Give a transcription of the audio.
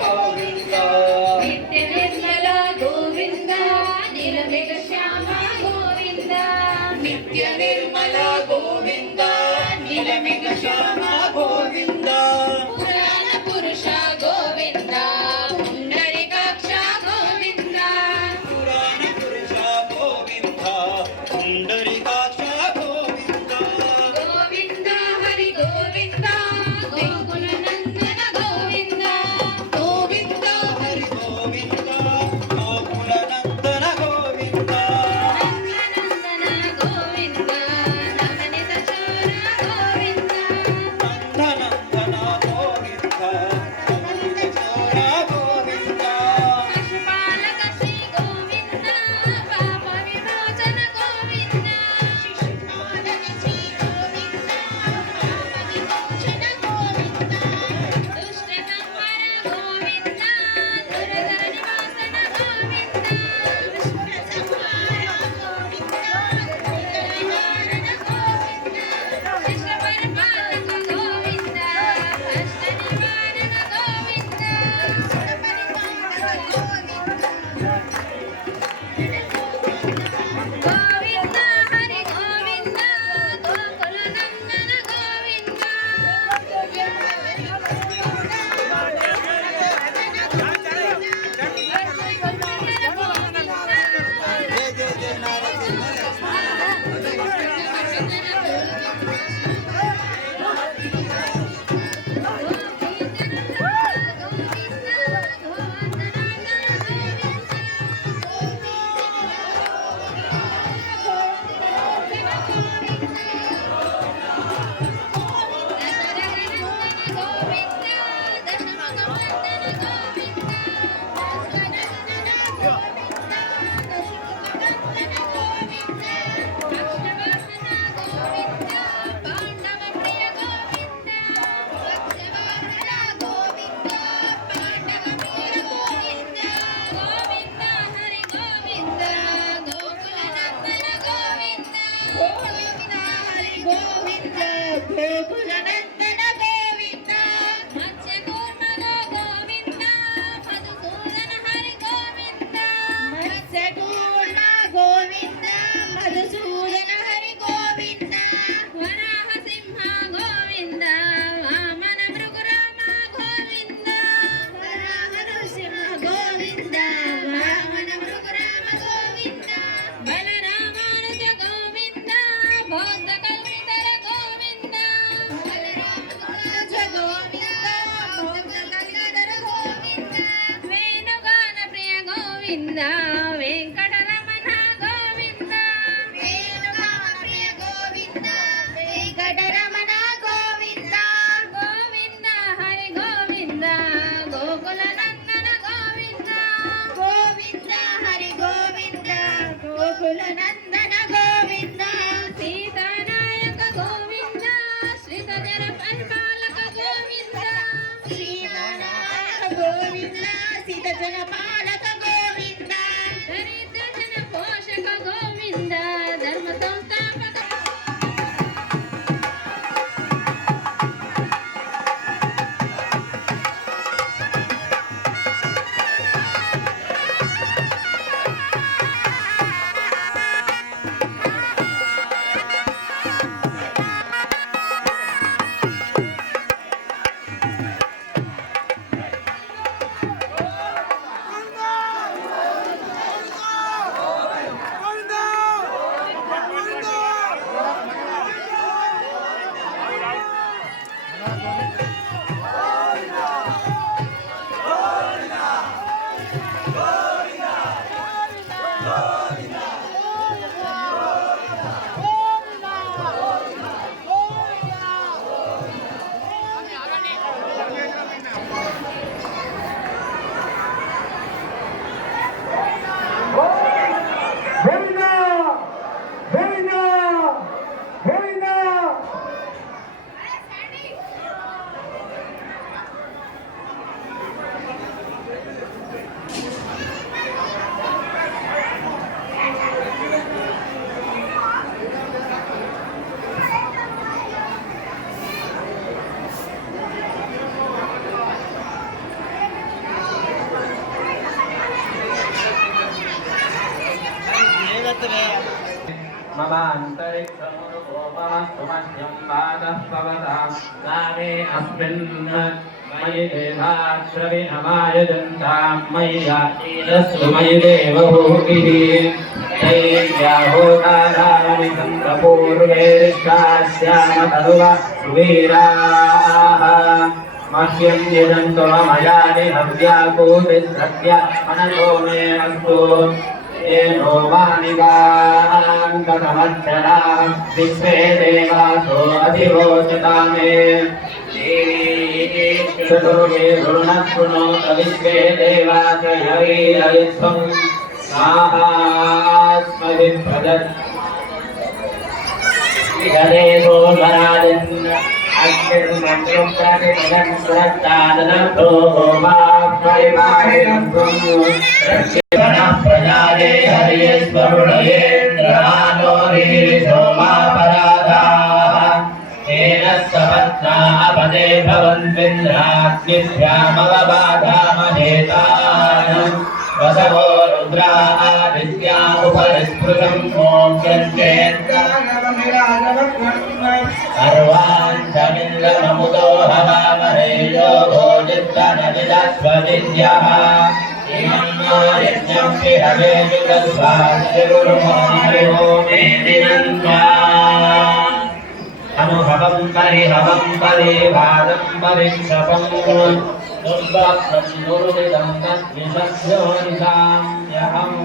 గోవింద నిత్య నిర్మల గోవింద నిలమేఘ శ్యామ గోవింద నిత్య నిర్మల గోవింద నిలమిగ శ్యామ గోవింద పురాణ పురుష గోవింద పుండరీకాక్ష గోవింద పురాణ పురుష గోవింద పుండరీకాక్ష గోవింద గోవింద హరి గోవింద గోకుల నందన గోవింద గోవింద హరి గోవింద గోకుల నందన గోవింద నందనందన గోవింద నవనిత చోర గోవింద నందనందన గోవింద అమృత చోర గోవింద పశుపాలక శ్రీ గోవింద పాప విమోచన గోవింద శిశుపాలక శ్రీ గోవింద పాప విమోచన గోవింద దుష్ట సంహార గోవింద దురధర నివాసన గోవింద దుష్ట సంహార గోవింద దురధర నివారణ గోవింద శిష్ట పరిపాలక గోవింద కష్ట నివారణ గోవింద శిష్ట పరిపాలక గోవింద హరి గోవింద గోకుల నందన గోవింద జయ జయ జయ నారసింహ గోకులనందన గోవింద మత్స్యకూర్మగో గోవింద మధుసూదన హరి గోవింద మత్స్యకూర్మ గోవింద మధుసూదన హరి గోవింద వరాహ సింహ గోవింద వామన భృగురామ గోవింద వరాహ నృసింహ గోవింద వామన భృగురామ గోవింద బలరామానుజ గోవింద బౌద్ధ కల్పితర గోవింద బలరామానుజ గోవింద బౌద్ధ కల్పితర గోవింద వేణుగాన ప్రియ గోవింద వెంకటరమణ గోవింద వేణుగాన ప్రియ గోవింద వెంకటరమణ గోవింద గోవింద హరి గోవింద గోకుల నందన గోవింద గోవింద హరి గోవింద గోకుల నందన గోవింద సీతానాయక గోవింద శ్రీధర పరిపాలక గోవింద సీతానాయక గోవింద సీతజన పాలక గోవింద దరిద్ర జన పోషక గోవింద ధర్మ సంస్థాపక గోవింద ममान्तरिक्षमुरुकोपमस्तुमह्यं वादः पवतां नामे अस्मिन् मयि देवाश्रविणमायजन्तां मयि यातीरस्तु मयि देवभूतिः दैव्याहोताराणि सन्तपूर्वेश्चास्यामतरुवीराः मह्यं यजन्तो मयानि हव्याकूतिस्रत्य मनसो मे अस्तु येनो वानिवाङ्कतमक्षरा विश्वे देवासो अधिरोचता मे चतुर्वे वरुणः विश्वे देवास यैरयित्वं स्वाहास्मदि प्रदत् गणेशो वराजन् अग्निर्मन्त्रं प्रतिपदं प्रत्तादनतो वा परिवाहिरं रक्षणः प्रजाये हरियस्वरुणयेन्द्रानो सोमापराधाः तेन सपत्ना अपदे भवन्विन्द्राग्निभ्यामवबाधामहेतान् वसवो रुद्रा आदित्या उपरिस्पृशं सर्वाञ्चमिन्द्रममुदो हवामहे योगो चित्तनविदस्वदिद्यः इमन्नो यज्ञं विहवेषु तद्वास्यगुरुमो मे दिनन्त्वा अनुहवं परिभादं परिक्षपं दुर्वाक्तं दुर्विदं तद्विषभ्यो निशाम्यहम्